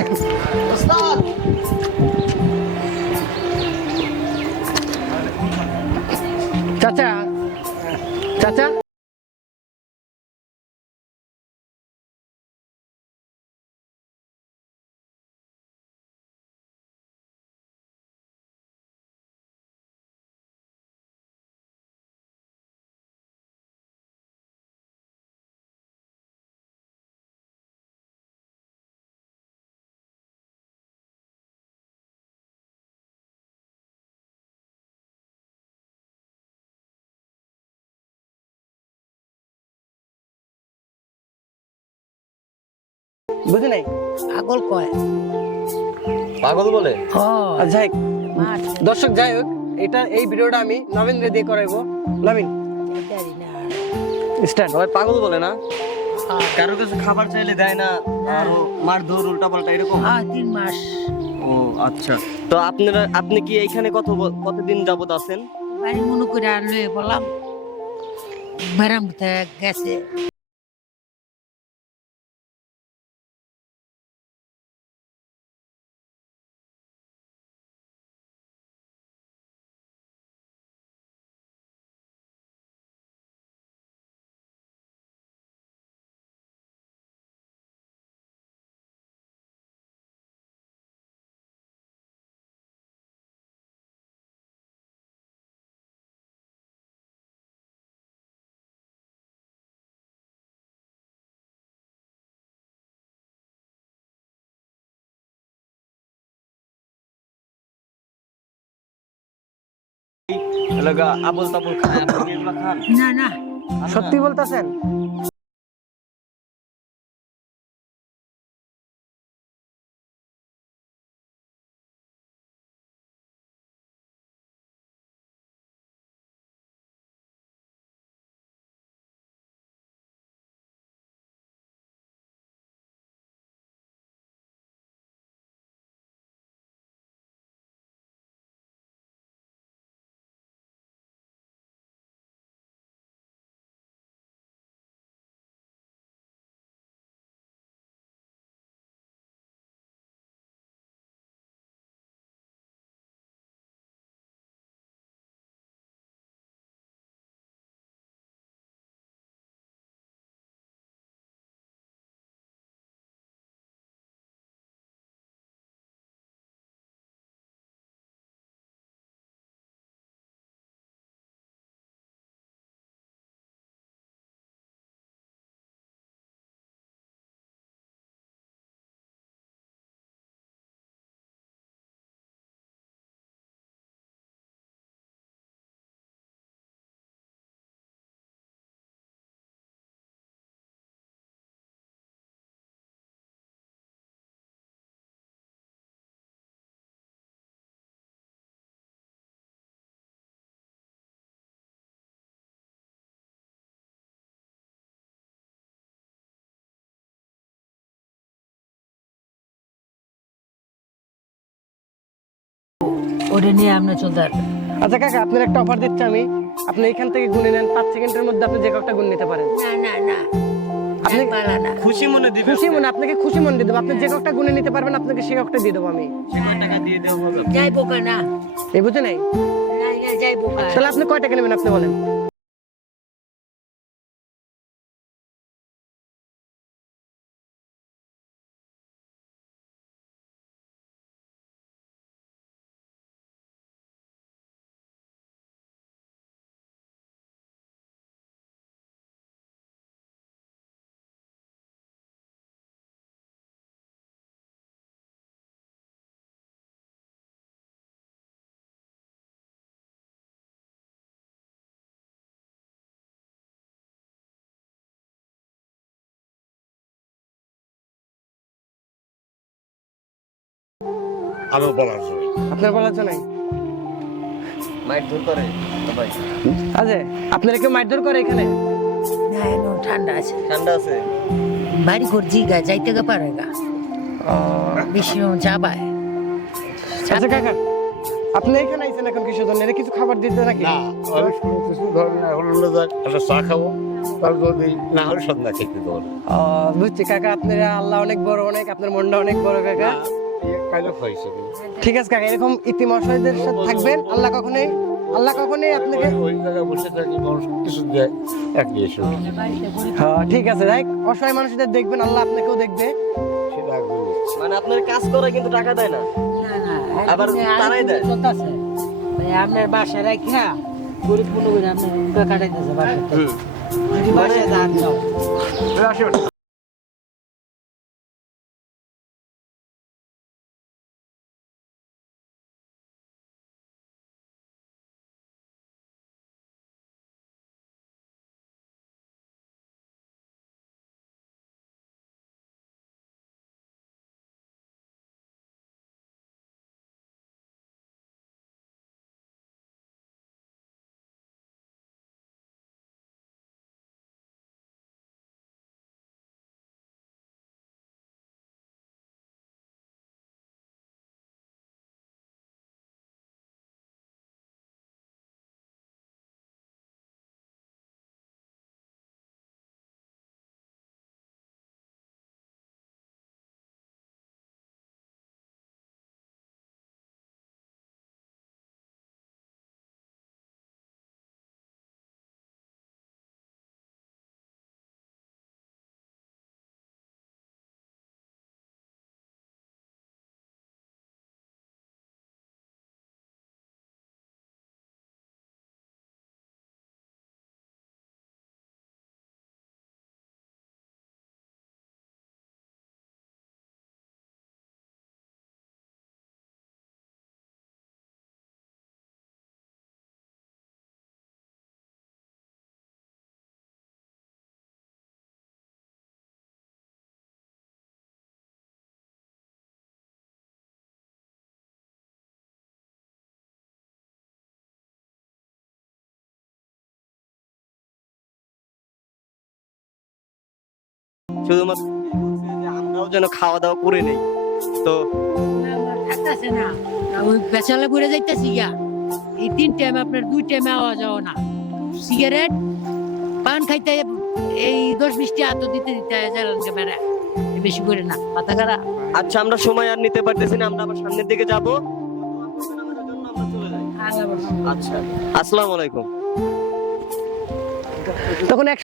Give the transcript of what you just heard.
Stop! বুঝি নাই? পাগল কয়? পাগল বলে? যাই দর্শক যাই হোক এটা এই ভিডিওটা আমি নবীন দিয়ে করাইবো। নবীন না। স্টার্ট পাগল বলে না? হ্যাঁ, কারোর কাছে খাবার চাইলে দেয় না আরও মার ধর উল্টা পাল্টা এরকম? হ্যাঁ, তিন মাস। ও আচ্ছা। তো আপনারা আপনি কি এইখানে কত কতদিন যাবত আছেন? বাড়ি মনে করে আনলে বললাম মেরাম গেছে। খান না। সত্যি বলতেছেন? ওটা নিয়ে আপনি চলতে আচ্ছা কাকা আপনার একটা অফার দিচ্ছি আমি। আপনি এখান থেকে গুনে নেন পাঁচ সেকেন্ডের মধ্যে আপনি যে কয়েকটা গুণ নিতে পারেন। না না না। আপনি খুশি মনে দিবেন। খুশি মনে আপনাকে খুশি মনে দিয়ে দেবো। আপনি যে কাউটা গুনে নিতে পারবেন আপনাকে সেই কাউটা দিয়ে দেবো আমি। সে টাকা দিয়ে দেওয়া হবে। যাই বোকা না এই বুঝে নাই? না না যাই বোকা তাহলে আপনি কয় টাকা নেবেন আপনি বলেন? আমার বলার জন্য। আপনার বলার জন্য করে সবাই আজে আপনারা কেউ মারধর করে এখানে? না এনো ঠান্ডা আছে। ঠান্ডা আছে? বাড়ি ঘর জিগা যাইতে গা পারে গা। বেশি যাবায়। আচ্ছা কাকা আপনি এখানে আইছেন এখন কিসের জন্য এটা কিছু খাবার দিতে নাকি? না আমি শুনতেছি ধরেন এখন আমরা যাক একটা চা খাব? তার যদি না হলে সন্ধ্যা খেতে দেবো। বুঝছি কাকা আপনারা আল্লাহ অনেক বড় অনেক আপনার মনটা অনেক বড় কাকা। ঠিক আছে কাকা এরকম ইতিমশাইদের সাথে থাকবেন। আল্লাহ কখনোই আল্লাহ কখনোই আপনাকে ওই- ওই জায়গায় বসে থাকি কিছু দেয় এক হ্যাঁ ঠিক আছে দেখ অসহায় মানুষদের দেখবেন আল্লাহ আপনাকেও দেখবে। মানে আপনার কাজ করে কিন্তু টাকা দেয় না। আবার তারাই দেয়। আপনার বাসায় রাখিয়া গরিব মনে করে আপনার কাটাইতেছে বাসায়। যান যাও। শুধুমাত্র আমরাও যেন খাওয়া দাওয়া করে নেই। তো থাকতেছে না ওই বেচালে ঘুরে যাইতেছি গা এই তিন টাইম আপনার দুই টাইমে আওয়া যাও না। সিগারেট পান খাইতে এই দশ বিশটি হাত দিতে দিতে জ্বালান ক্যামেরা বেশি করে না পাতা খারা আচ্ছা আমরা সময় আর নিতে পারতেছি না আমরা আবার সামনের দিকে যাব। আচ্ছা আসসালামু আলাইকুম। তখন এক